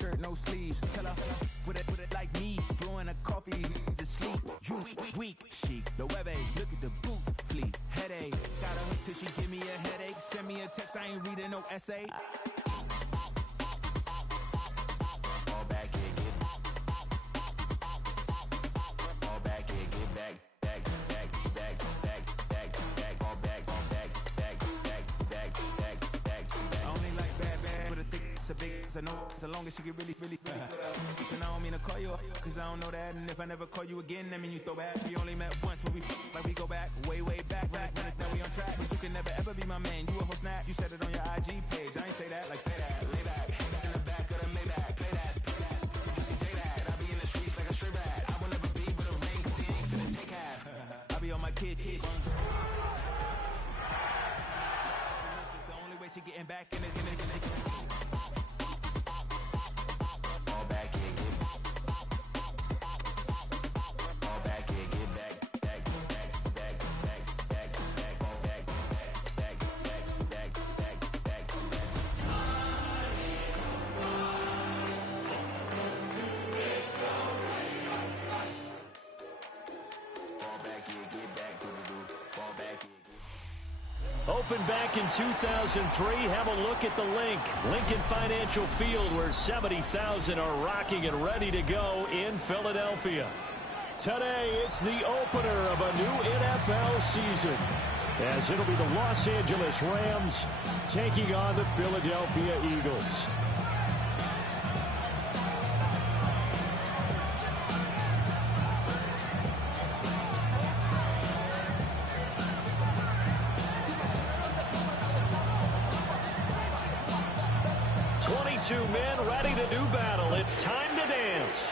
shirt, no sleeves. Tell her, put it like me. Blowing a coffee, he's asleep. You weak, chic. The webby, look at the boots, fleet. Headache, got a hook till she give me a headache. Send me a text, I ain't reading no essay. All back here, get all back here, get back. I know as long as she get really Listen, I don't mean to call you, cause I don't know that. And if I never call you again, that mean you throw back. We only met once, but we like we go back, way back. Run it, now we on track. But you can never ever be my man. You a whole snap, you said it on your IG page. I ain't say that, like say that. Lay back, in the back of the Maybach. Play that. You see J that, I be in the streets like a stray rat. I will never be with a ring, cause he ain't finna take half. I be on my kid. This is the only way she getting back in it. Opened back in 2003. Have a look at the link. Lincoln Financial Field, where 70,000 are rocking and ready to go in Philadelphia. Today, it's the opener of a new NFL season, as it'll be the Los Angeles Rams taking on the Philadelphia Eagles. Two men ready to do battle. It's time to dance.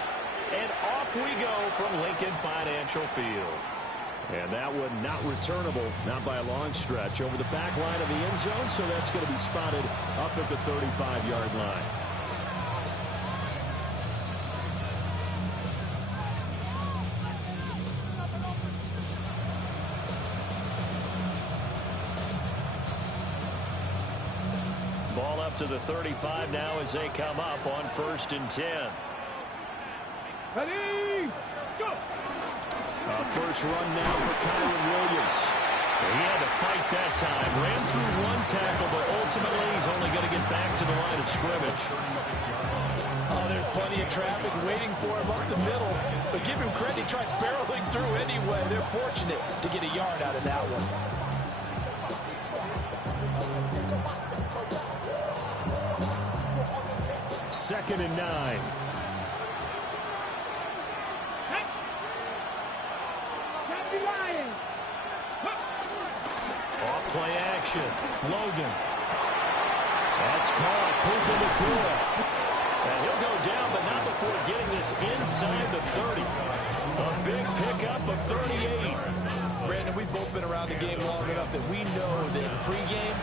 And off we go from Lincoln Financial Field. And that one not returnable, not by a long stretch, over the back line of the end zone, so that's going to be spotted up at the 35-yard line. Ball up to the 35 now as they come up on 1st and 10. Ready, go! First run now for Kyron Williams. He had to fight that time. Ran through one tackle, but ultimately he's only going to get back to the line of scrimmage. Oh, there's plenty of traffic waiting for him up the middle. But give him credit, he tried barreling through anyway. They're fortunate to get a yard out of that one. 2nd and 9. Off play action. Logan. That's caught. Puka Nacua. And he'll go down, but not before getting this inside the 30. A big pickup of 38. Brandon, we've both been around the game long enough that we know that pregame,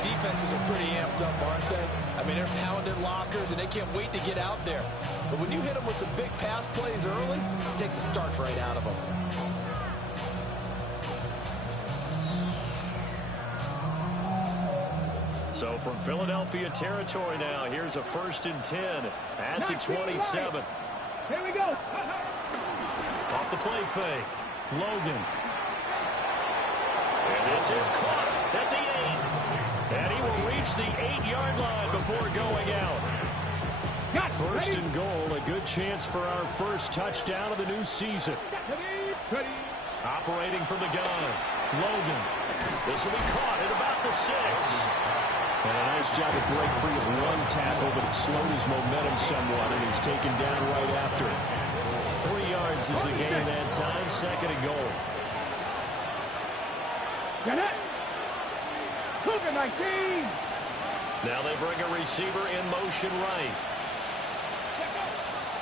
defenses are pretty amped up, aren't they? I mean, they're pounding lockers, and they can't wait to get out there. But when you hit them with some big pass plays early, it takes the starch right out of them. So from Philadelphia territory now, here's a 1st and 10 at the 27. Here we go. Off the play fake. Logan. And this is caught at the 8. And he will reach the 8-yard line before going out. 1st and goal, a good chance for our first touchdown of the new season. Operating from the gun. Logan. This will be caught at about the 6. And a nice job to break free of one tackle, but it slowed his momentum somewhat, and he's taken down right after it. 3 yards is the gain that time, 2nd and goal. Got it. Cougar 19. Now they bring a receiver in motion right.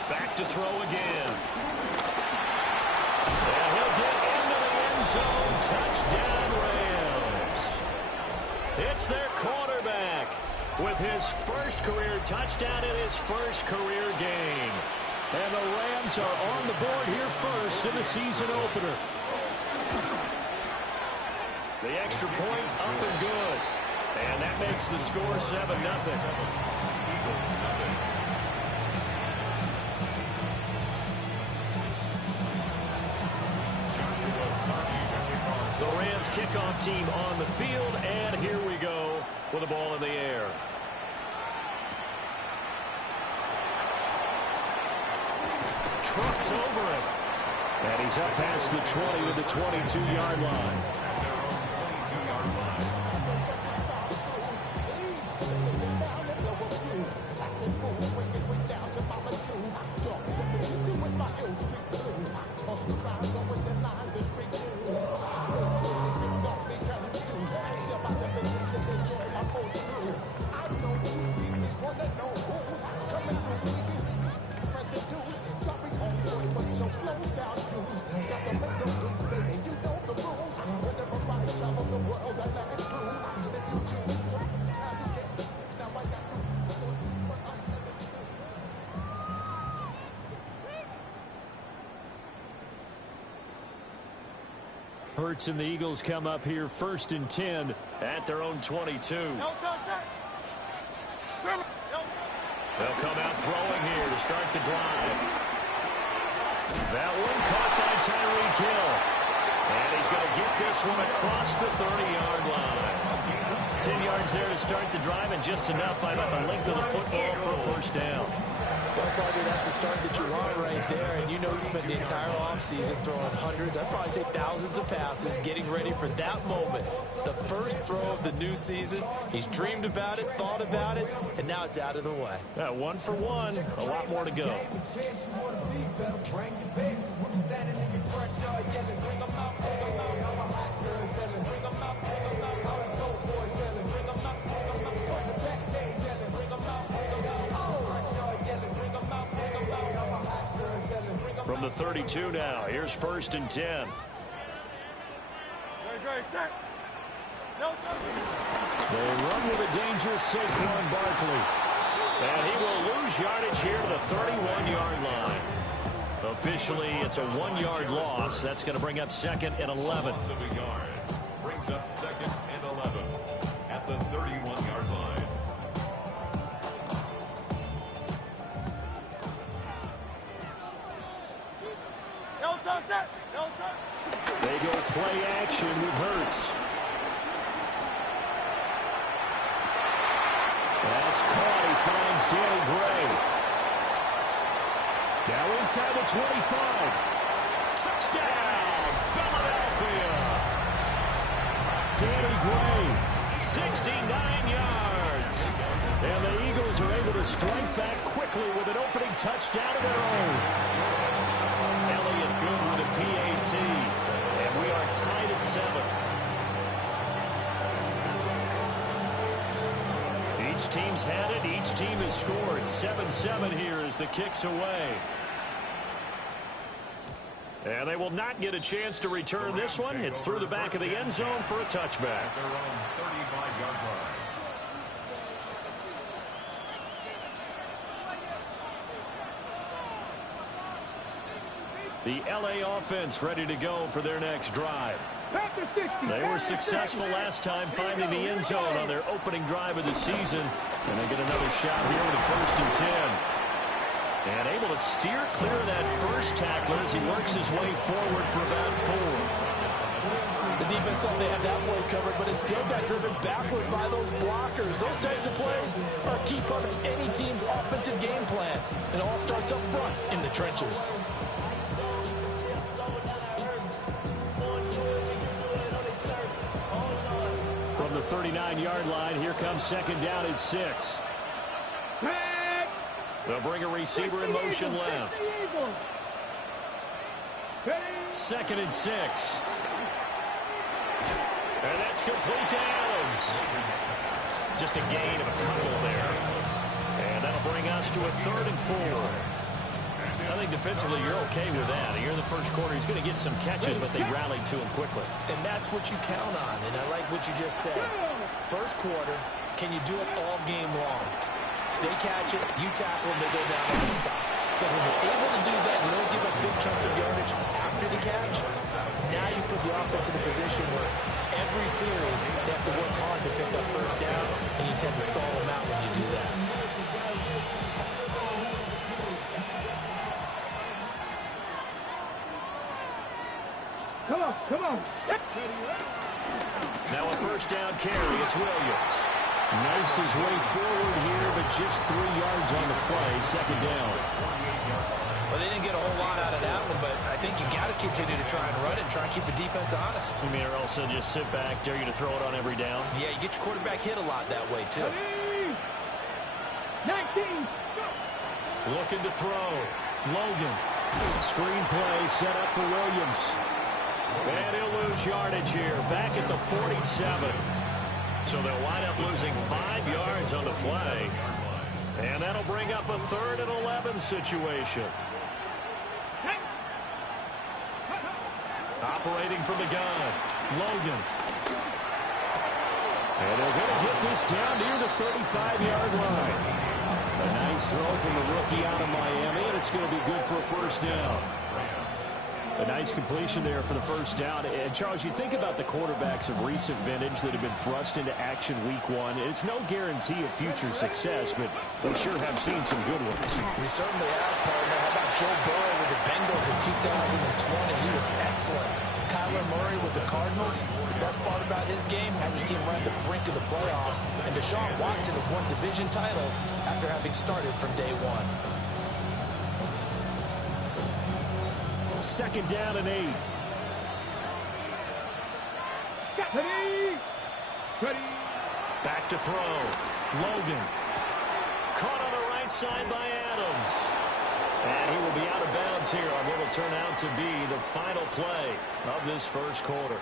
Back to throw again. And he'll get into the end zone. Touchdown, Rams. It's their quarterback with his first career touchdown in his first career game. And the Rams are on the board here first in the season opener. The extra point up and good. And that makes the score 7-0. The Rams kickoff team on the field, and here we go with the ball in the air. Trucks over it. And he's up past the 20 with the 22-yard line. Hurts and the Eagles come up here 1st and 10 at their own 22. They'll come out throwing here to start the drive. That one caught by Tyreek Hill. And he's going to get this one across the 30-yard line. 10 yards there to start the drive, and just enough by about the length of the football for a first down. Well, partner, that's the start that you want right there. And you know he spent the entire offseason throwing hundreds, I'd probably say thousands of passes, getting ready for that moment. The first throw of the new season. He's dreamed about it, thought about it, and now it's out of the way. 1 for 1. A lot more to go. From the 32 now, here's 1st and 10. They run with a dangerous Saquon Barkley. And he will lose yardage here to the 31-yard line. Officially, it's a 1-yard loss. That's going to bring up 2nd and 11. Brings up 2nd and 11 at the 31-yard line. They go play action with Hurts. That's caught. He finds Danny Gray. Now inside the 25. Touchdown, Philadelphia. Danny Gray, 69 yards. And the Eagles are able to strike back quickly with an opening touchdown of their own. Elliott good with a PAT. And we are tied at 7. Each team's had it. Each team has scored. 7-7 here as the kick's away. And they will not get a chance to return this one. It's through the back of the end zone for a touchback. Their own 35-yard line. The LA offense ready to go for their next drive. They were successful last time finding the end zone on their opening drive of the season. And they get another shot here with a 1st and 10. And able to steer clear of that first tackler as he works his way forward for about 4. The defense thought they had that play covered, but it still got driven backward by those blockers. Those types of plays are a key part of any team's offensive game plan. It all starts up front in the trenches. From the 39-yard line, here comes 2nd down and 6. They'll bring a receiver in motion left. 2nd and 6. And that's complete to Adams. Just a gain of a couple there. And that'll bring us to a 3rd and 4. I think defensively you're okay with that. Here in the first quarter, he's going to get some catches, but they rallied to him quickly. And that's what you count on, and I like what you just said. First quarter, can you do it all game long? They catch it, you tackle them, they go down on the spot. Because when you're able to do that, you don't give up big chunks of yardage after the catch. Now you put the offense in a position where every series they have to work hard to pick up first downs, and you tend to stall them out when you do that. Come on, come on. Now a first down carry. It's Williams. Knifes his way forward here, but just 3 yards on the play. Second down. Well, they didn't get a whole lot out of that one, but I think you got to continue to try and run it and try and keep the defense honest. You mean, or also just sit back, dare you to throw it on every down? Yeah, you get your quarterback hit a lot that way, too. 19. Looking to throw. Logan. Screen play set up for Williams. And he'll lose yardage here. Back at the 47. So they'll wind up losing 5 yards on the play. And that'll bring up a 3rd and 11 situation. Operating from the gun. Logan. And they're going to get this down near the 35-yard line. A nice throw from the rookie out of Miami, and it's going to be good for a first down. A nice completion there for the first down. And, Charles, you think about the quarterbacks of recent vintage that have been thrust into action week 1. It's no guarantee of future success, but we sure have seen some good ones. We certainly have, partner. How about Joe Burrow with the Bengals in 2020? He was excellent. Kyler Murray with the Cardinals. The best part about his game has his team run to the brink of the playoffs. And Deshaun Watson has won division titles after having started from day 1. Second down and 8. Ready. Back to throw. Logan. Caught on the right side by Adams. And he will be out of bounds here on what will turn out to be the final play of this first quarter.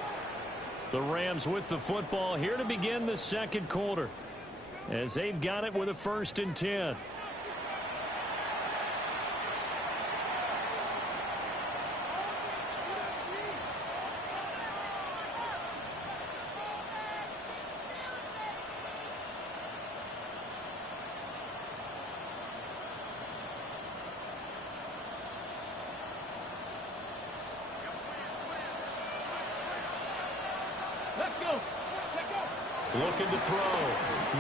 The Rams with the football here to begin the second quarter, as they've got it with a 1st and 10. Looking to throw.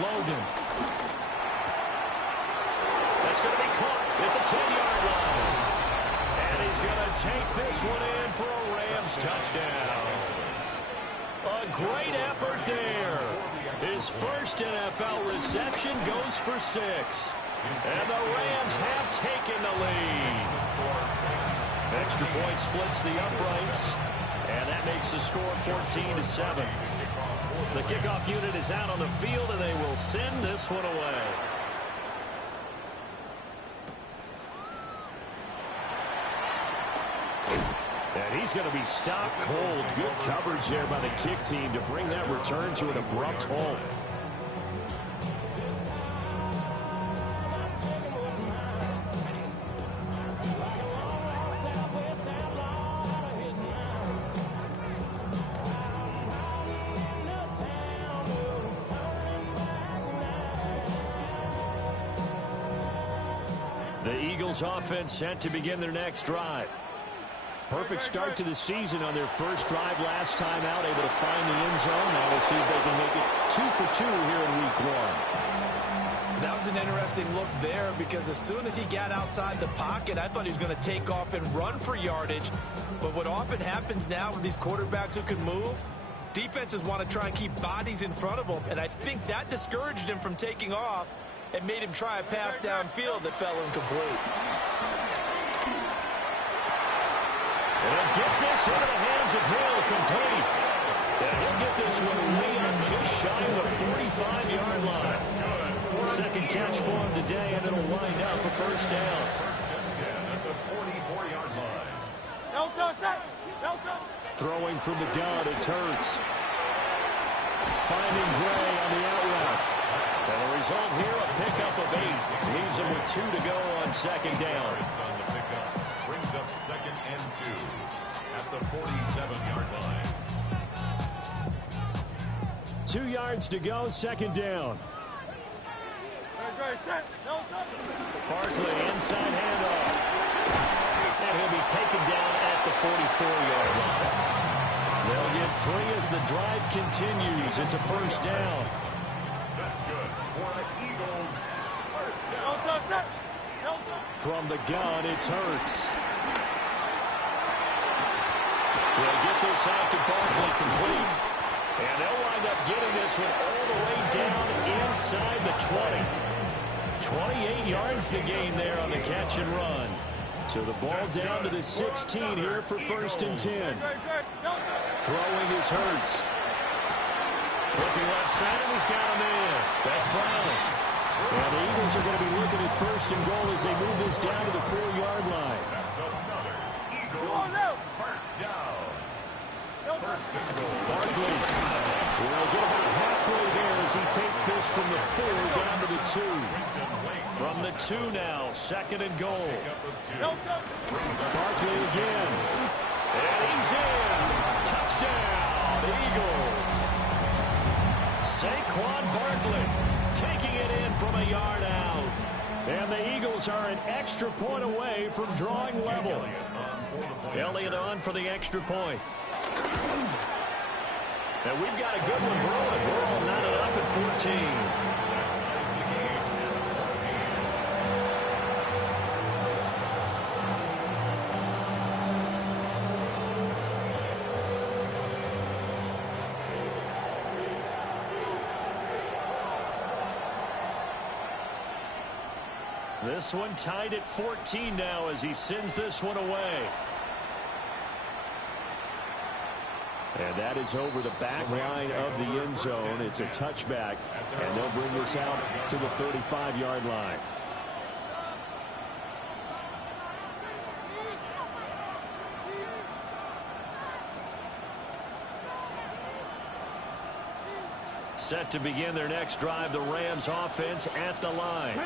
Logan. That's going to be caught at the 10-yard line. And he's going to take this one in for a Rams touchdown. A great effort there. His first NFL reception goes for 6. And the Rams have taken the lead. Extra point splits the uprights. And that makes the score 14-7. The kickoff unit is out on the field, and they will send this one away. And he's going to be stopped cold. Good coverage there by the kick team to bring that return to an abrupt halt. The Eagles offense set to begin their next drive. Perfect start to the season on their first drive last time out, able to find the end zone. Now we'll see if they can make it 2 for 2 here in week 1. That was an interesting look there, because as soon as he got outside the pocket, I thought he was going to take off and run for yardage. But what often happens now with these quarterbacks who can move, defenses want to try and keep bodies in front of them, and I think that discouraged him from taking off and made him try a pass downfield that fell incomplete. And he'll get this into the hands of Hill, complete. And he'll get this one way up just shy of the 45-yard line. Second catch for him today, and it'll wind up a first down. At the 44-yard line. Throwing from the gun, it's Hurts. Finding Gray on the out route. And the result here, a pickup of 8. Leaves him with 2 to go on second down. On the pickup, brings up 2nd and 2 at the 47-yard line. 2 yards to go, second down. Barkley, inside handoff. And he'll be taken down at the 44-yard line. They'll get 3 as the drive continues. It's a first down. That's good for the Eagles. First down. From the gun, it's Hurts. They'll get get this out to Barkley, complete. And they'll wind up getting this one all the way down inside the 20. 28 yards the gain there on the catch and run. So the ball down to the 16 here for 1st and 10. Throwing is Hurts. Looking left side, and he's got him in. That's Brown. And the Eagles are going to be looking at 1st and goal as they move this down to the 4-yard line. That's another Eagles first down. First and goal. Barkley will get about halfway there as he takes this from the 4 down to the 2. From the 2 now, 2nd and goal. Barkley again. And he's in. Touchdown, Eagles. Saquon Barkley taking it in from a yard out. And the Eagles are an extra point away from drawing level. Elliott on for the extra point. And we've got a good one brewing. We're all knotted up at 14. This one tied at 14 now as he sends this one away. And that is over the back line of the end zone. It's a touchback, and they'll bring this out to the 35-yard line. Set to begin their next drive, the Rams offense at the line.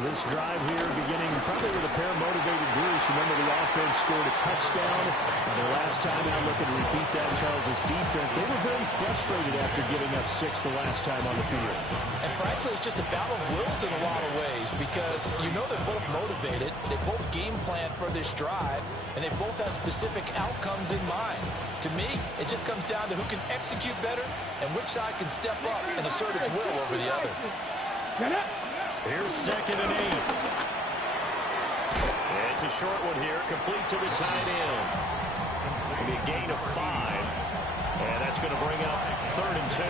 This drive here beginning probably with a pair of motivated Bruce. Remember, the offense scored a touchdown. Their last time out, looking to repeat that in Charles' defense. They were very frustrated after giving up 6 the last time on the field. And frankly, it's just a battle of wills in a lot of ways because you know they're both motivated. They both game plan for this drive, and they both have specific outcomes in mind. To me, it just comes down to who can execute better and which side can step up and assert its will over the other. Here's 2nd and 8. It's a short one here, complete to the tight end. It'll be a gain of 5. And that's going to bring up 3rd and 2.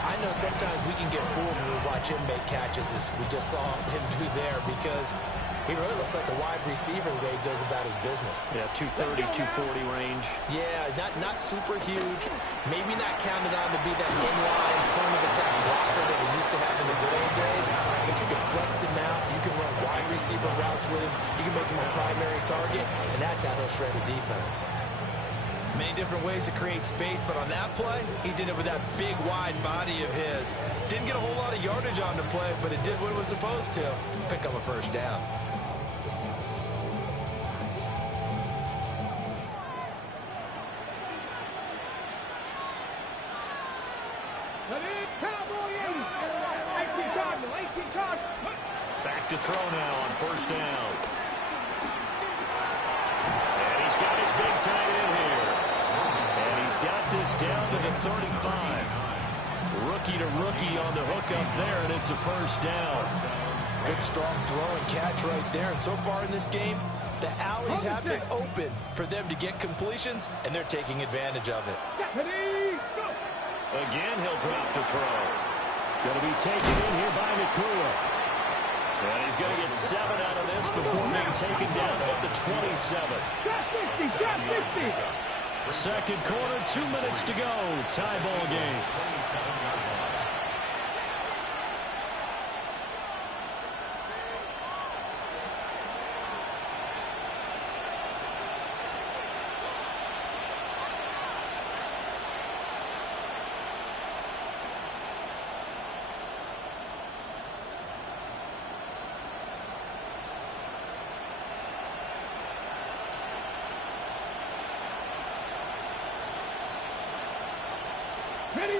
I know sometimes we can get fooled when we watch him make catches as we just saw him do there because he really looks like a wide receiver the way he goes about his business. Yeah, 230, 240 range. Yeah, not super huge. Maybe not counted on to be that inline point of attack blocker that we used to have in the good old days. But you can flex him out. You can run wide receiver routes with him. You can make him a primary target, and that's how he'll shred a defense. Many different ways to create space, but on that play, he did it with that big, wide body of his. Didn't get a whole lot of yardage on the play, but it did what it was supposed to. Pick up a first down. Back to throw now on 1st down. And he's got his big tight end here. And he's got this down to the 35. Rookie to rookie on the hook up there, and it's a 1st down. Good strong throw and catch right there. And so far in this game, the alleys have been open for them to get completions, and they're taking advantage of it. Again, he'll drop to throw. Going to be taken in here by Nakua. And he's going to get 7 out of this before being taken down at the 27. Second quarter, 2 minutes to go. Tie ball game.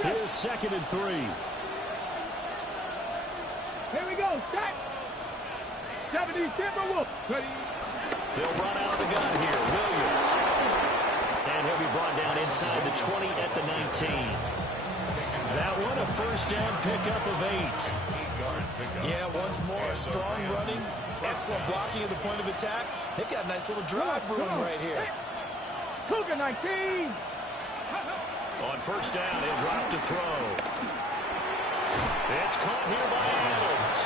Here's 2nd and 3. Here we go. Start. 70 Timberwolves. They'll run out of the gun here. Williams. And he'll be brought down inside the 20 at the 19. That one a 1st down pickup of 8. Yeah, once more, strong running, excellent blocking at the point of attack. They've got a nice little drive brewing right here. Cougar 19. On first down, he'll drop to throw. It's caught here by Adams.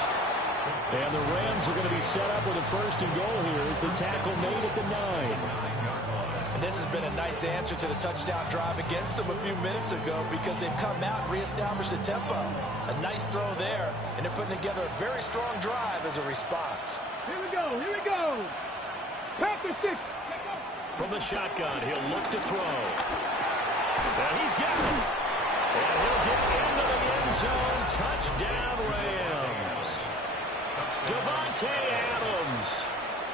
And the Rams are going to be set up with a first and goal here as the tackle made at the 9. And this has been a nice answer to the touchdown drive against them a few minutes ago because they've come out and reestablished the tempo. A nice throw there, and they're putting together a very strong drive as a response. Here we go, here we go. Panther 6. From the shotgun, he'll look to throw. And he's got it. And he'll get into the end zone. Touchdown, Rams. Davante Adams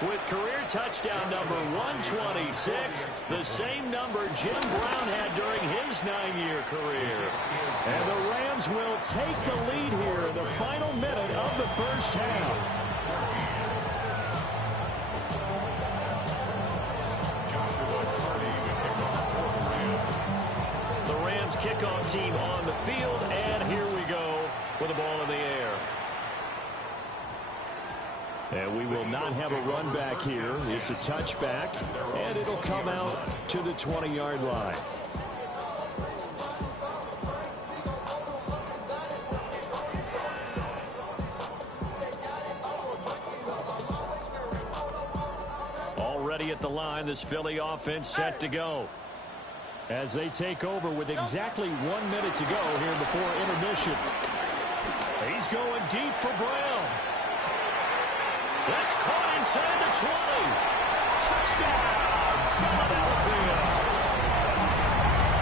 with career touchdown number 126, the same number Jim Brown had during his 9-year career. And the Rams will take the lead here in the final minute of the first half. The Rams kickoff team on the field, and here we go with the ball in the air. And we will not have a run back here. It's a touchback, and it'll come out to the 20-yard line. Already at the line, this Philly offense set to go as they take over with exactly 1 minute to go here before intermission. He's going deep for Brown. That's caught inside the 20. Touchdown, Philadelphia.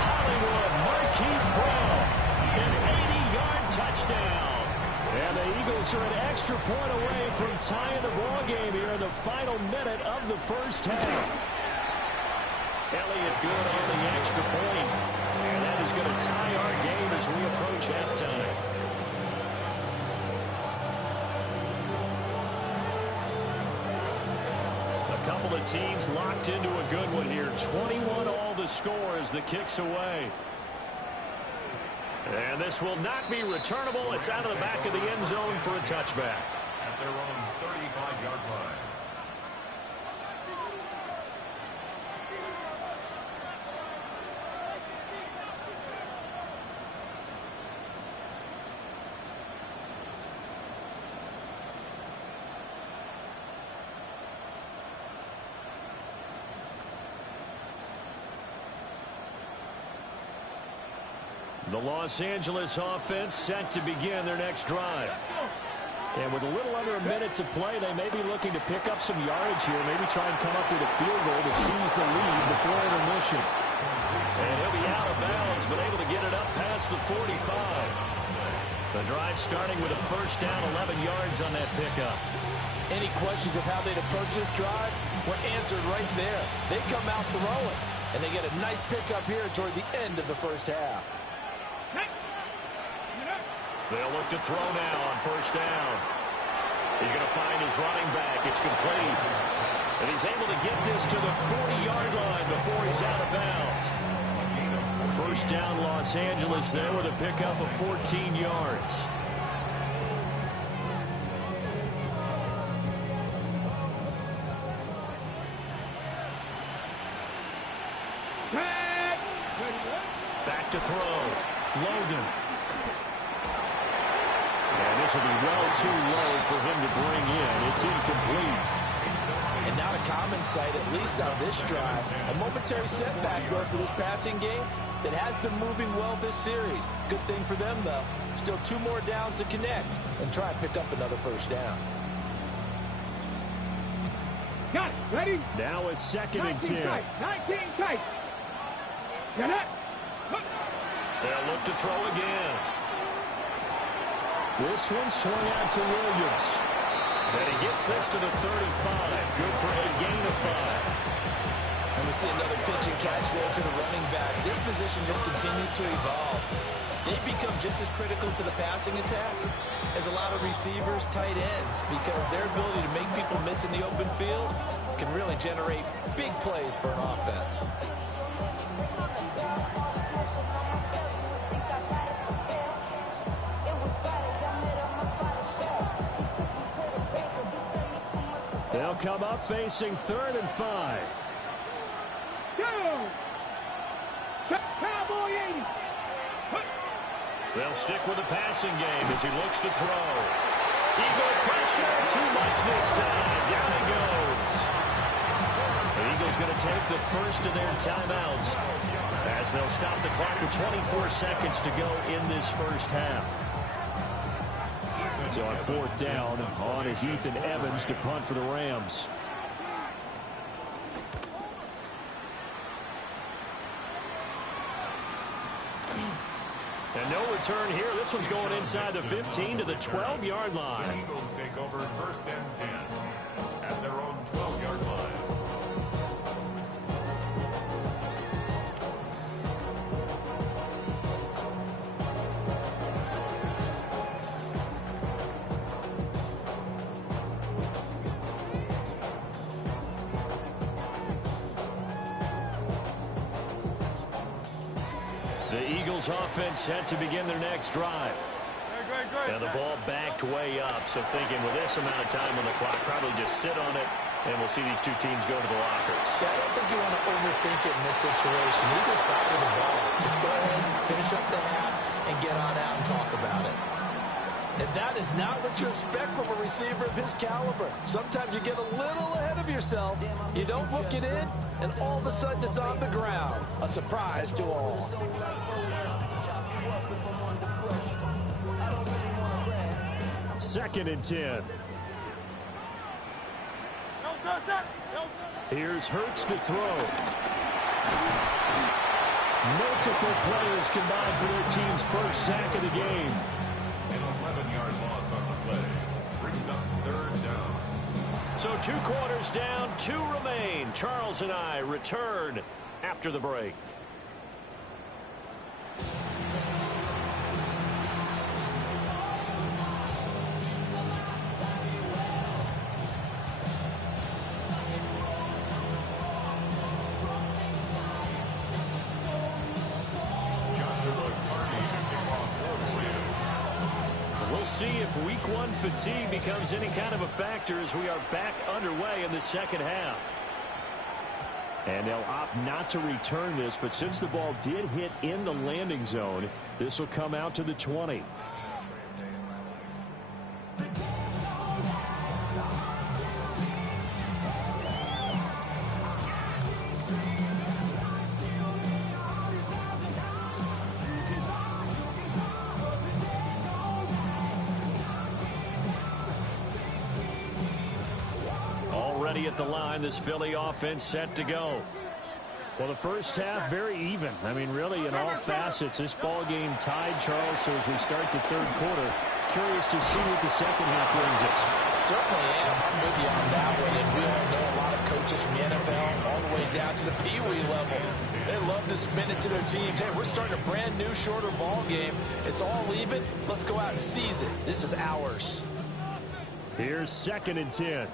Hollywood Marquise Brown, an 80-yard touchdown. And the Eagles are an extra point away from tying the ball game here in the final minute of the first half. Elliott good on the extra point. And that is going to tie our game as we approach halftime. Couple of teams locked into a good one here. 21 all the score as the kick's away. And this will not be returnable. It's out of the back of the end zone for a touchback. At their own 35-yard line. The Los Angeles offense set to begin their next drive. And with a little under a minute to play, they may be looking to pick up some yardage here, maybe try and come up with a field goal to seize the lead before intermission. And he'll be out of bounds, but able to get it up past the 45. The drive starting with a first down, 11 yards on that pickup. Any questions of how they'd approach this drive were answered right there. They come out throwing, and they get a nice pickup here toward the end of the first half. They'll look to throw now on first down. He's going to find his running back. It's complete. And he's able to get this to the 40-yard line before he's out of bounds. First down, Los Angeles there with a pickup of 14 yards. Back to throw. Logan. And this will be well too low for him to bring in. It's incomplete. And not a common sight, at least on this drive. A momentary setback, though, for this passing game that has been moving well this series. Good thing for them, though. Still 2 more downs to connect and try and pick up another first down. Got it. Ready? Now a second and 10. 19 tight. Get it. They'll look to throw again. This one swung out to Williams. And he gets this to the 35. Good for a gain of 5. And we see another pitch and catch there to the running back. This position just continues to evolve. They become just as critical to the passing attack as a lot of receivers, tight ends, because their ability to make people miss in the open field can really generate big plays for an offense. They'll come up facing 3rd and 5. Go! Cowboy 80. They'll stick with the passing game as he looks to throw. Eagle pressure, too much this time. Down he goes. The Eagles going to take the first of their timeouts as they'll stop the clock with 24 seconds to go in this first half. So on fourth down, on is Ethan Evans to punt for the Rams. And no return here. This one's going inside the 15 to the 12-yard line. The Eagles take over first and 10 at their own 12-yard line. Offense set to begin their next drive. And the ball backed way up. So thinking with this amount of time on the clock, probably just sit on it, and we'll see these two teams go to the lockers. Yeah, I don't think you want to overthink it in this situation. Either side of the ball. Just go ahead, finish up the half, and get on out and talk about it. And that is not what you expect from a receiver of his caliber. Sometimes you get a little ahead of yourself. You don't hook it in, and all of a sudden it's on the ground. A surprise to all. Second and 10. Here's Hurts to throw. Multiple players combined for their team's first sack of the game. An 11-yard loss on the play. Brings up third down. So 2 quarters down, 2 remain. Charles and I return after the break. See if week 1 fatigue becomes any kind of a factor as we are back underway in the second half. And they'll opt not to return this, but since the ball did hit in the landing zone, this will come out to the 20. At the line, this Philly offense set to go. Well, the first half very even. I mean, really, in all facets, this ball game tied, Charles. So as we start the third quarter, curious to see what the second half brings us. Certainly am. I'm with you on that one. And we all know a lot of coaches from the NFL all the way down to the Pee-wee level. They love to spin it to their teams. Hey, we're starting a brand new, shorter ball game. It's all even. Let's go out and seize it. This is ours. Here's second and 10.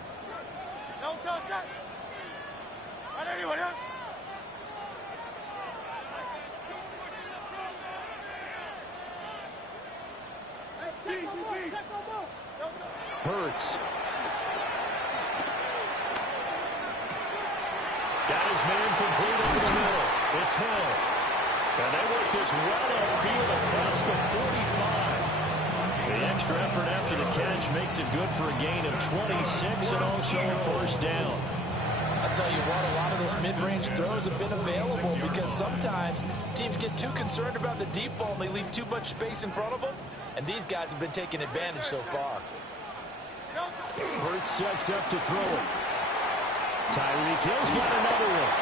Hurts. Got his man complete over the middle. It's Hill. And they work this right upfield across the 45. The extra effort after the catch makes it good for a gain of 26 and also a first down. I'll tell you what, a lot of those mid-range throws have been available because sometimes teams get too concerned about the deep ball and they leave too much space in front of them. And these guys have been taking advantage so far. Hurts sets up to throw it. Tyreek Hill's got another one.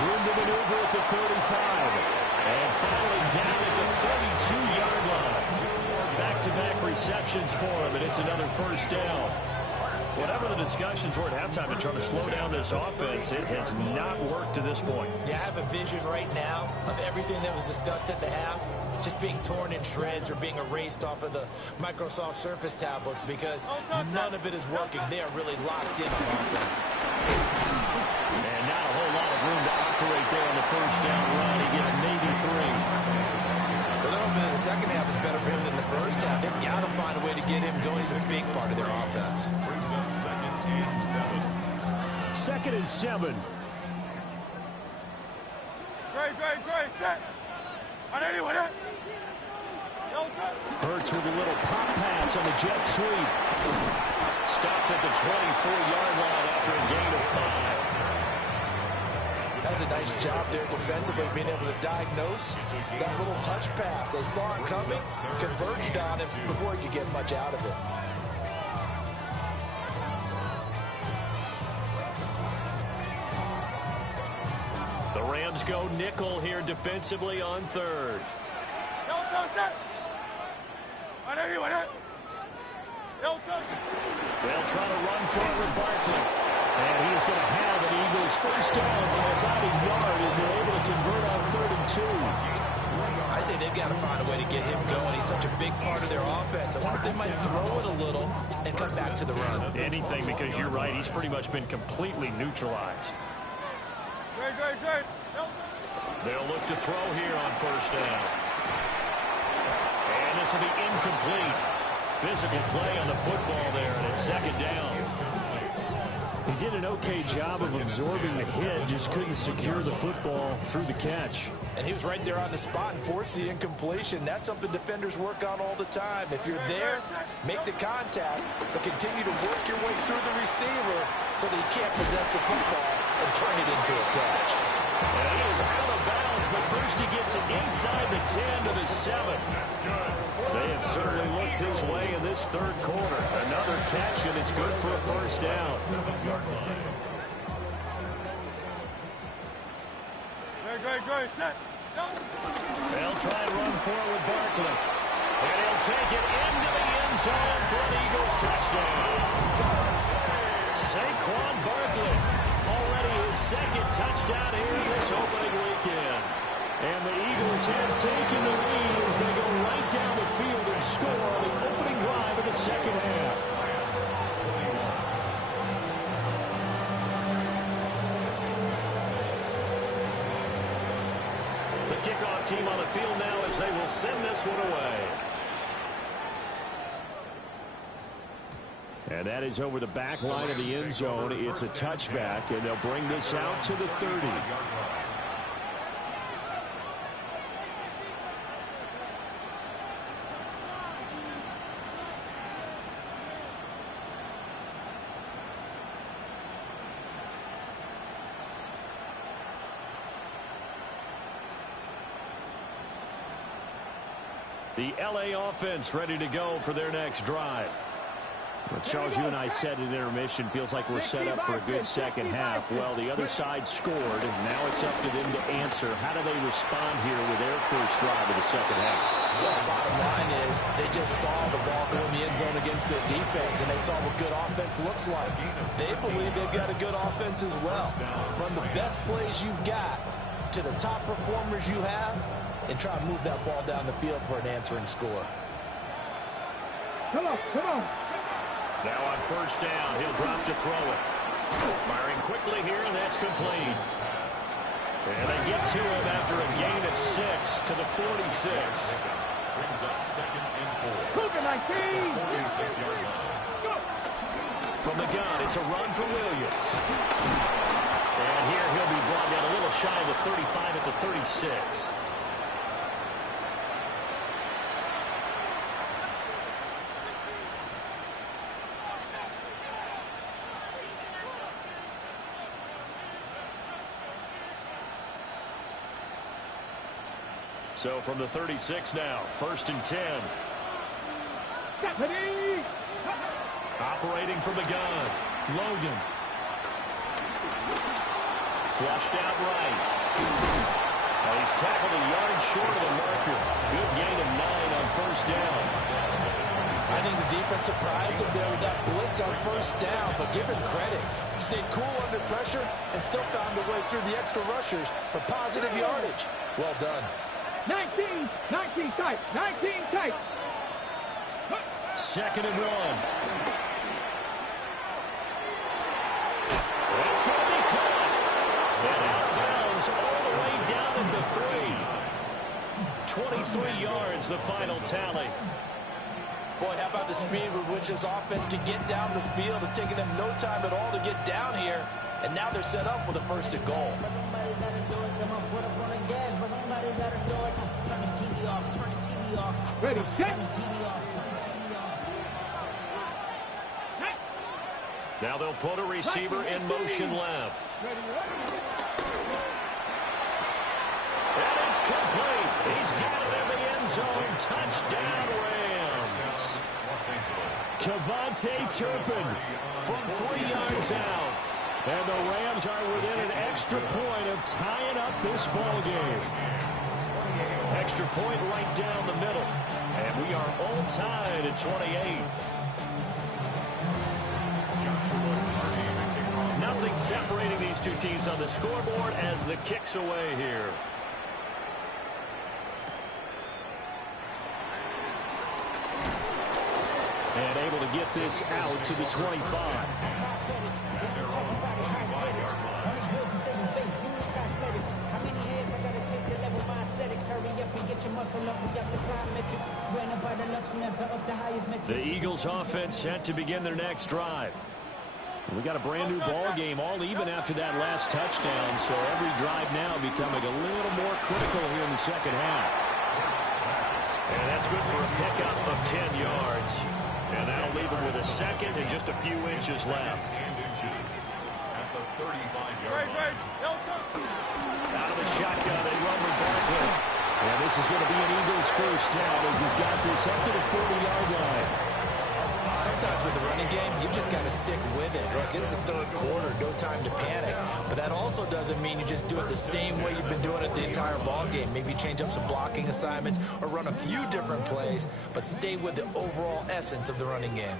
Room to maneuver at the 35. And finally down at the 32-yard line. Back-to-back receptions for him, and it's another first down. Whatever the discussions were at halftime to try to slow down this offense, it has not worked to this point. Yeah, I have a vision right now of everything that was discussed at the half just being torn in shreds or being erased off of the Microsoft Surface tablets because none of it is working. They are really locked in on offense. And not a whole lot of room to operate there on the first down run. He gets maybe 3. A little bit of the second half is better for him than the first half. They've got to find a way to get him going. He's a big part of their offense. Brings up second and 7. Second and 7. Great, set. On anyone, eh? Hurts with a little pop pass on the jet sweep. Stopped at the 24-yard line after a gain of 5. That's a nice job there defensively, being able to diagnose that little touch pass. They saw it coming, converged on it before he could get much out of it. The Rams go nickel here defensively on third. On anyone, eh? They'll try to run for it with Barkley. And he's going to have an Eagles first down by about a yard as they're able to convert on 3rd and 2. I'd say they've got to find a way to get him going. He's such a big part of their offense. I wonder if they might throw it a little and come back to the run. Anything, because you're right. He's pretty much been completely neutralized. Great. They'll look to throw here on first down. And this will be incomplete. Physical play on the football there, and it's 2nd down. He did an okay job of absorbing the hit, just couldn't secure the football through the catch. And he was right there on the spot and forced the incompletion. That's something defenders work on all the time. If you're there, make the contact, but continue to work your way through the receiver so that he can't possess the football and turn it into a catch. And he is out of bounds, but first he gets it inside the 10 to the 7. They have certainly looked his way in this 3rd quarter. Another catch, and it's good for a first down. Great, set. They'll try and run for it with Barkley. And he'll take it into the end zone for an Eagles touchdown. Saquon Barkley, already his 2nd touchdown here this opening weekend. And the Eagles have taken the lead as they go right down the field and score on the opening drive of the 2nd half. The kickoff team on the field now as they will send this one away. And that is over the back line of the end zone. It's a touchback, and they'll bring this out to the 30. The LA offense ready to go for their next drive. Well, Charles, you and I said at intermission, feels like we're set up for a good second half. Well, the other side scored, and now it's up to them to answer. How do they respond here with their first drive of the second half? Well, the bottom line is they just saw the ball go in the end zone against their defense, and they saw what good offense looks like. They believe they've got a good offense as well. Run the best plays you've got to the top performers you have, and try to move that ball down the field for an answering score. Come on. Now on first down, he'll drop to throw it. Firing quickly here, and that's complete. And they get to him after a gain of 6 to the 46. Brings up 2nd and 4. Cougar 19. 46-yard line. From the gun, it's a run for Williams. And here he'll be brought down a little shy of the 35 at the 36. So from the 36 now, 1st and 10. Operating from the gun, Logan. Flushed out right. And he's tackled a yard short of the marker. Good gain of 9 on first down. I think the defense surprised him there with that blitz on first down, but give him credit. Stayed cool under pressure and still found a way through the extra rushers for positive yardage. Well done. 19 tight. 19 tight. 2nd and 1. It's going to be caught. And out of bounds all the way down at the 3. 23 yards, the final tally. Boy, how about the speed with which this offense can get down the field? It's taken them no time at all to get down here. And now they're set up with a 1st and goal. Ready, set. Now they'll put a receiver in motion left. And it's complete. He's got it in the end zone. Touchdown, Rams. Kevontae Turpin from 3 yards out. And the Rams are within an extra point of tying up this ball game. Extra point right down the middle. And we are all tied at 28. Nothing separating these two teams on the scoreboard as the kick's away here. And able to get this out to the 25. The Eagles offense set to begin their next drive. We got a brand new ball game, all even after that last touchdown, so every drive now becoming a little more critical here in the second half. And that's good for a pickup of 10 yards. And that'll leave them with a second and just a few inches left. At the 35-yard line. Out of the shotgun, they run with Barkley. And this is going to be an Eagles first down as he's got this up to the 40-yard line. Sometimes with the running game, you just got to stick with it. Look, it's the third quarter, no time to panic. But that also doesn't mean you just do it the same way you've been doing it the entire ball game. Maybe change up some blocking assignments or run a few different plays, but stay with the overall essence of the running game.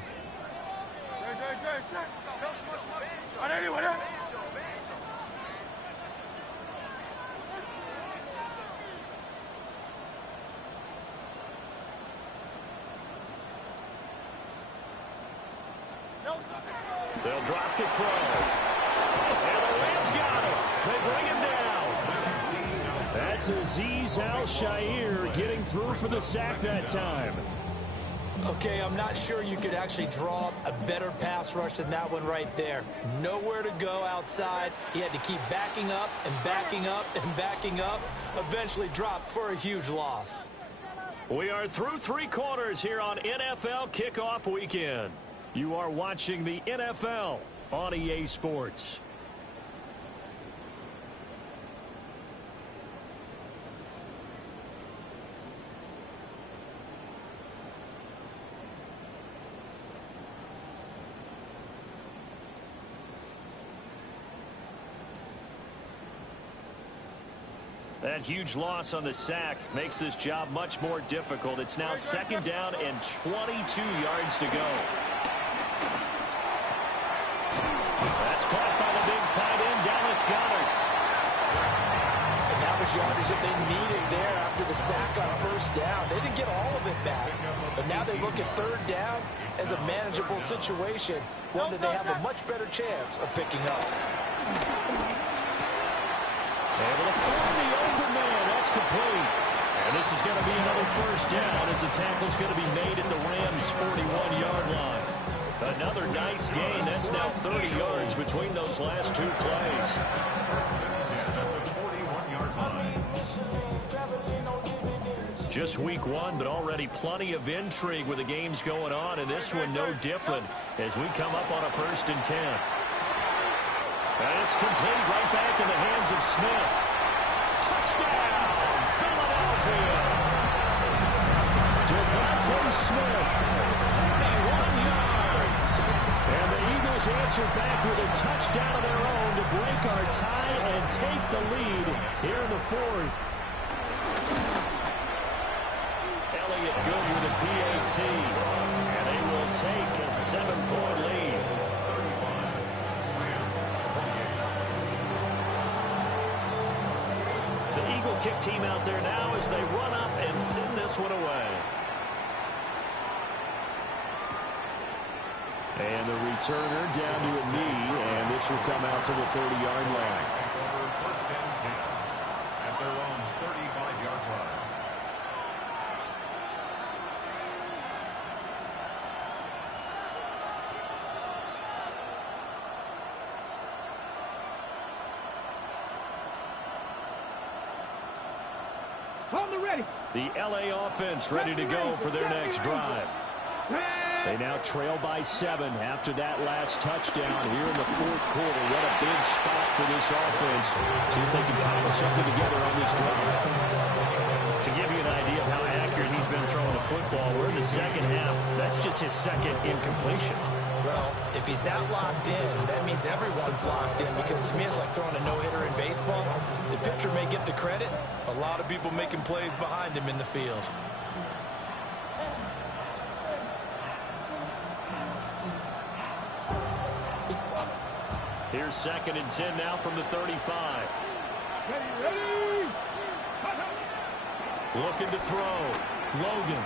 They'll drop to throw. And the Rams got it. They bring him down. That's Azeez Al-Shaair getting through for the sack that time. Okay, I'm not sure you could actually draw up a better pass rush than that one right there. Nowhere to go outside. He had to keep backing up and backing up and backing up. Eventually dropped for a huge loss. We are through 3 quarters here on NFL Kickoff Weekend. You are watching the NFL on EA Sports. That huge loss on the sack makes this job much more difficult. It's now second down and 22 yards to go. That's caught by the big tight end, Dallas Goedert. And that was yardage that they needed there after the sack on first down. They didn't get all of it back, but now they look at third down as a manageable situation, one that they have a much better chance of picking up. Able to find the open man. That's complete. And this is going to be another first down as the tackle's going to be made at the Rams' 41-yard line. Another nice gain. That's now 30 yards between those last 2 plays. Just week 1, but already plenty of intrigue with the games going on, and this one no different as we come up on a 1st and 10. And it's complete right back in the hands of Smith. Touchdown, Philadelphia. Devontae Smith, 41 yards. And the Eagles answer back with a touchdown of their own to break our tie and take the lead here in the 4th. Elliott good with a PAT. And they will take a 7-point lead. Kick team out there now as they run up and send this one away. And the returner down to a knee, and this will come out to the 30-yard line. First and 10 at their own 35-yard line. Hold the ready. The LA offense ready to go for their next drive. They now trail by 7 after that last touchdown here in the fourth quarter. What a big spot for this offense. See if they can cobble something together on this drive. To give you an idea of how accurate he's been throwing the football, we're in the second half. That's just his second incompletion. Well, if he's that locked in, that means everyone's locked in, because to me it's like throwing a no-hitter in baseball. The pitcher may get the credit. A lot of people making plays behind him in the field. Here's 2nd and 10 now from the 35. Ready. Looking to throw. Logan.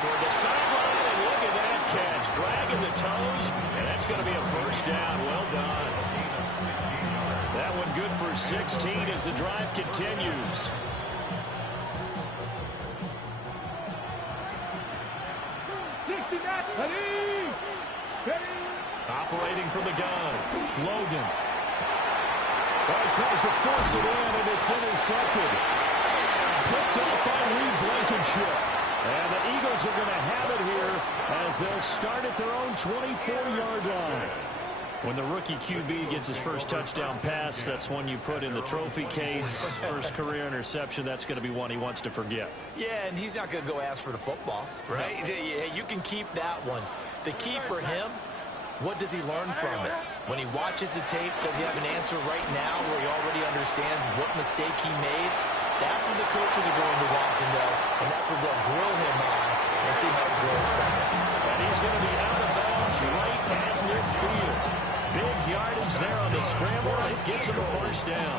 Toward the sideline, and look at that catch. Dragging the toes, and that's going to be a first down. Well done. That one good for 16 as the drive continues. Operating from the gun. Logan. Tries to force it in, and it's intercepted. Picked up by Reed Blankenship. And the Eagles are going to have it here as they'll start at their own 24-yard line. When the rookie QB gets his first touchdown pass, that's one you put in the trophy case. First career interception, that's going to be one he wants to forget. Yeah, and he's not going to go ask for the football, right? No. Yeah, you can keep that one. The key for him, what does he learn from it? When he watches the tape, does he have an answer right now where he already understands what mistake he made? That's what the coaches are going to want to know, and that's what they'll grill him on and see how he grows from it. And he's going to be out of bounds right at midfield. Big yardage there on the scramble. It gets him a first down.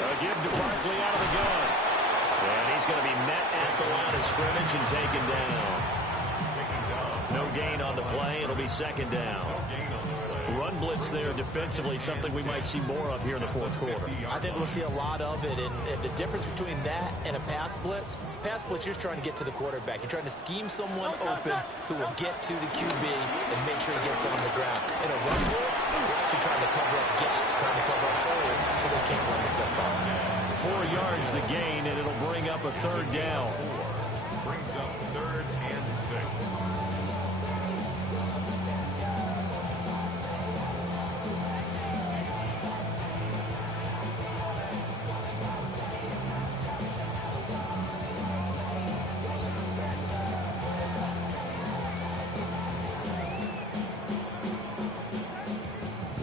A give to Barkley out of the gun. And he's going to be met at the line of scrimmage and taken down. No gain on the play. It'll be 2nd down. Run blitz there defensively, something we might see more of here in the fourth quarter. I think we'll see a lot of it, and the difference between that and a pass blitz, you're trying to get to the quarterback. You're trying to scheme someone open who will get to the QB and make sure he gets on the ground. In a run blitz, you're actually trying to cover up gaps, trying to cover up holes so they can't run the football. 4 yards the gain, and it'll bring up a 3rd down. Brings up 3rd and 6.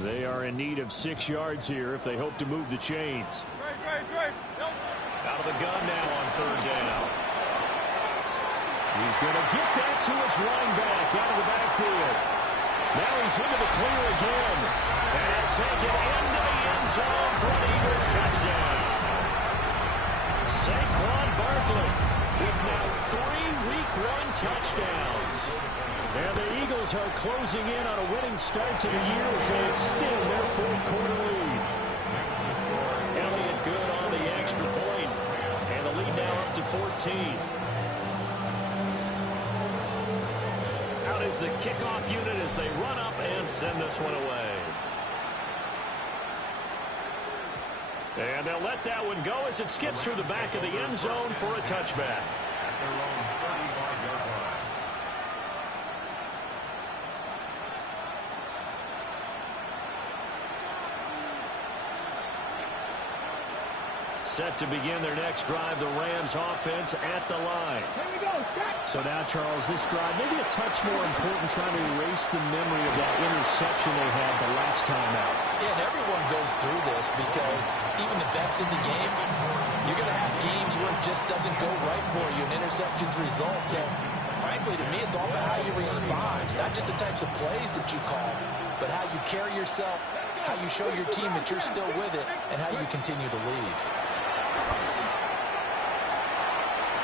They are in need of 6 yards here if they hope to move the chains. Out of the gun now on 3rd down. He's going to get that to his running back out of the backfield. Now he's into the clear again. And he'll take it into the end zone for an Eagles touchdown. Saquon Barkley with now 3 Week 1 touchdowns. And the Eagles are closing in on a winning start to the year as they extend their fourth quarter lead. Elliott good on the extra point. And the lead now up to 14. Out is the kickoff unit as they run up and send this one away. And they'll let that one go as it skips through the back of the end zone for a touchback. At their own 35-yard line. Set to begin their next drive, the Rams offense at the line. Here we go. So now, Charles, this drive maybe a touch more important, trying to erase the memory of that interception they had the last time out. Yeah, and everyone goes through this because even the best in the game, you're going to have games where it just doesn't go right for you, and interceptions result. So, frankly, to me, it's all about how you respond, not just the types of plays that you call, but how you carry yourself, how you show your team that you're still with it, and how you continue to lead.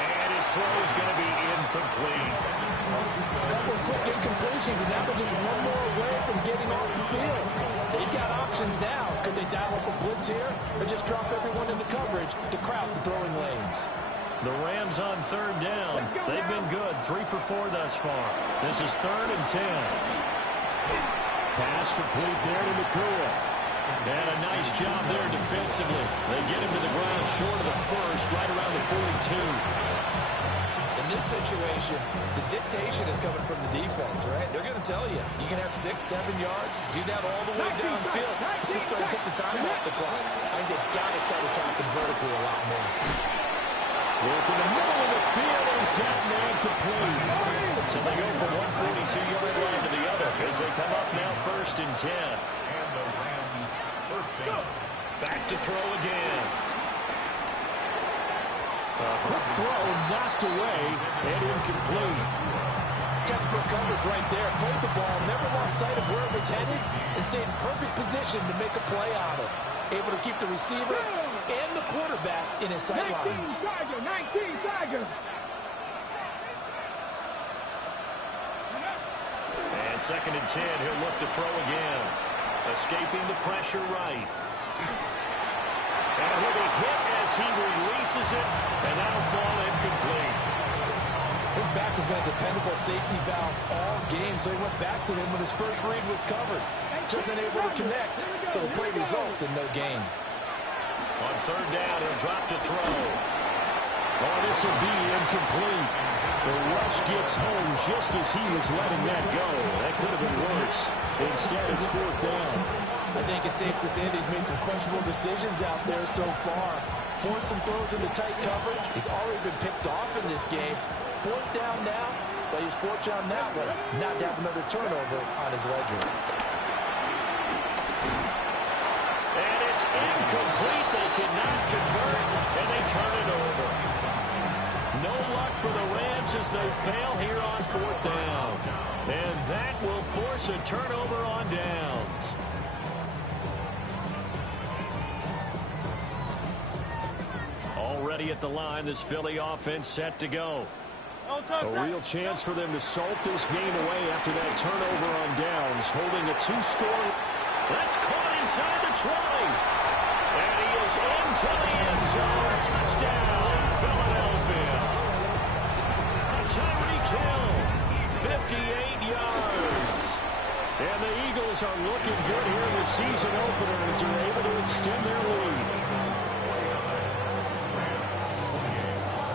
And his throw is going to be incomplete. A couple of quick incompletions, and now they're just one more away from getting off the field. They've got options now. Could they dial up a blitz here or just drop everyone into coverage to crowd the throwing lanes? The Rams on 3rd down. They've been good. 3 for 4 thus far. This is 3rd and 10. Pass complete there to McCool. And a nice job there defensively. They get him to the ground short of the first, right around the 42. In this situation, the dictation is coming from the defense, right? They're going to tell you, you can have 6, 7 yards, do that all the way downfield. It's just going to take the time off the clock. I think they've got to start attacking vertically a lot more. Look in the middle of the field, and he's got man complete. So they go from 142-yard line to the other as they come up now 1st and 10. And the Rams first down. Back to throw again. A quick throw knocked away and incomplete. Textbook coverage right there. Played the ball, never lost sight of where it was headed, and stayed in perfect position to make a play on it. Able to keep the receiver and the quarterback in his sight lines. 19 Tigers. And 2nd and 10, he'll look to throw again. Escaping the pressure right. And he'll be hit as he releases it, and that'll fall incomplete. His back has been a dependable safety valve all game, so he went back to him when his first read was covered. Just unable to connect, so the play results in no gain. On 3rd down, he'll drop to throw. Oh, this will be incomplete. The rush gets home just as he was letting that go. That could have been worse. Instead, it's 4th down. I think it's safe to say that he's made some questionable decisions out there so far. Forced some throws into tight coverage. He's already been picked off in this game. 4th down now, but he's fortunate on that one not to have another turnover on his ledger. And it's incomplete. They cannot convert, and they turn it over. No luck for the Rams as they fail here on 4th down. And that will force a turnover on downs. Already at the line, this Philly offense set to go. A real chance for them to salt this game away after that turnover on downs, holding a 2-score. That's caught inside the 20. And he is into the end zone. Touchdown, Philadelphia. Tyreek Hill, 58 yards. And the Eagles are looking good here in the season opener as they're able to extend their lead.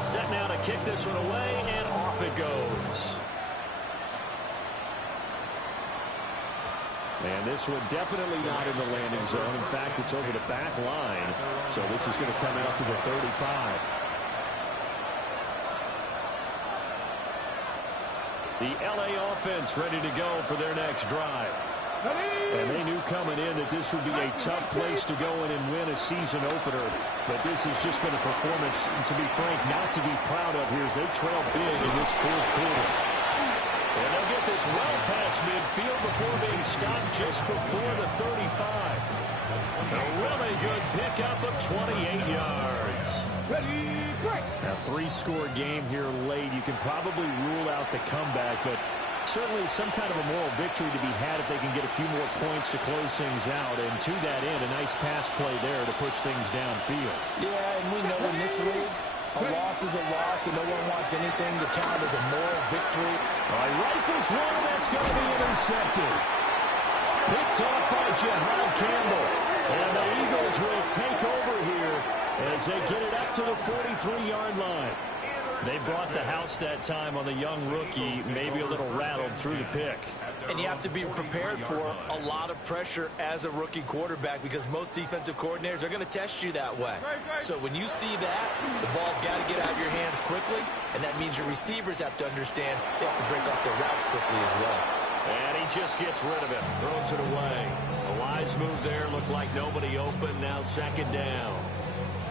Set now to kick this one away, and off it goes. And this one definitely not in the landing zone. In fact, it's over the back line. So this is going to come out to the 35. The LA offense ready to go for their next drive. And they knew coming in that this would be a tough place to go in and win a season opener. But this has just been a performance, to be frank, not to be proud of here as they trail big in this 4th quarter. And they'll get this well past midfield before being stopped just before the 35. A really good pickup of 28 yards. A 3-score game here late. You can probably rule out the comeback, but certainly some kind of a moral victory to be had if they can get a few more points to close things out. And to that end, a nice pass play there to push things downfield. Yeah, and we know in this league, a loss is a loss, and no one wants anything to count as a moral victory. All right, rifles one, that's going to be intercepted. Picked off by Jahad Campbell. And the Eagles will take over here as they get it up to the 43-yard line. They brought the house that time on the young rookie, maybe a little rattled through the pick. And you have to be prepared for a lot of pressure as a rookie quarterback because most defensive coordinators are going to test you that way. So when you see that, the ball's got to get out of your hands quickly, and that means your receivers have to understand they have to break off their routes quickly as well. And he just gets rid of it, throws it away. A wise move there, looked like nobody open, now 2nd down.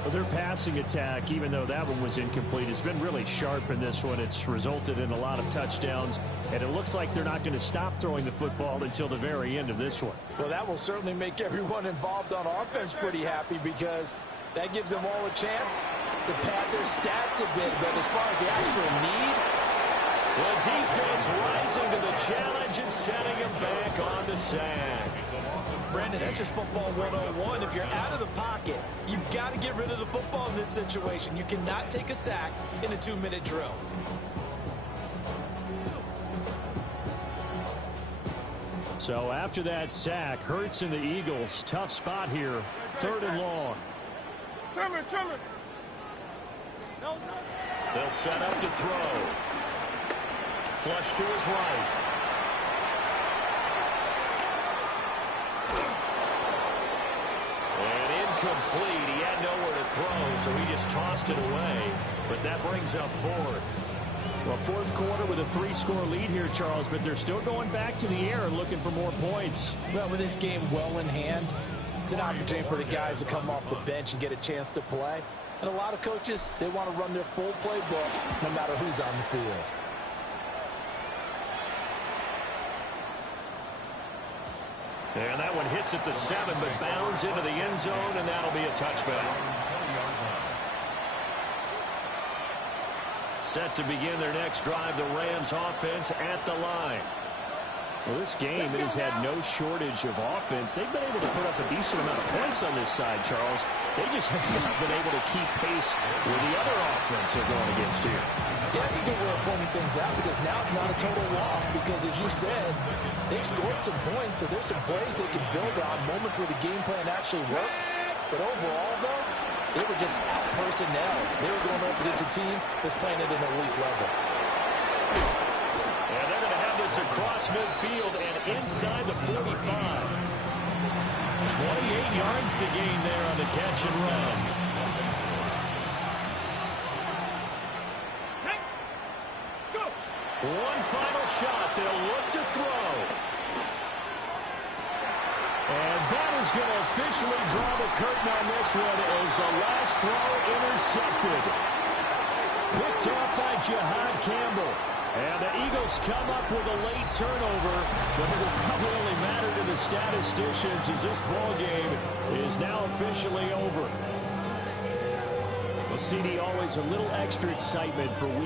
Well, their passing attack, even though that one was incomplete, has been really sharp in this one. It's resulted in a lot of touchdowns, and it looks like they're not going to stop throwing the football until the very end of this one. Well, that will certainly make everyone involved on offense pretty happy because that gives them all a chance to pad their stats a bit. But as far as the actual need, the defense rising to the challenge and setting him back on the sack. Brandon, that's just football 101. If you're out of the pocket, you've got to get rid of the football in this situation. You cannot take a sack in a 2-minute drill. So after that sack, Hurts and the Eagles, tough spot here, 3rd and long. Trimmer. They'll set up to throw. Flush to his right. And incomplete. He had nowhere to throw, so he just tossed it away. But that brings up 4th. Well, 4th quarter with a 3-score lead here, Charles, but they're still going back to the air and looking for more points. Well, with this game well in hand, it's an opportunity for the guys to come off the bench and get a chance to play. And a lot of coaches, they want to run their full playbook no matter who's on the field. And that one hits at the 7, but bounds into the end zone, and that'll be a touchback. Set to begin their next drive, the Rams offense at the line. Well, this game, it has had no shortage of offense. They've been able to put up a decent amount of points on this side, Charles. They just have not been able to keep pace with the other offense they're going against here. Yeah, that's a good way of pointing things out because now it's not a total loss because, as you said, they've scored some points, so there's some plays they can build on, moments where the game plan actually worked. But overall, though, they were just out personnel. They were going up against a team that's playing at an elite level. And they're going to have this across midfield and inside the 45. 28 yards to gain there on the catch and run. Let's go. One final shot. They'll look to throw. And that is going to officially draw the curtain on this one as the last throw intercepted. Picked off by Jihad Campbell. And the Eagles come up with a late turnover, but it will probably only matter to the statisticians as this ball game is now officially over. Well, CD, always a little extra excitement for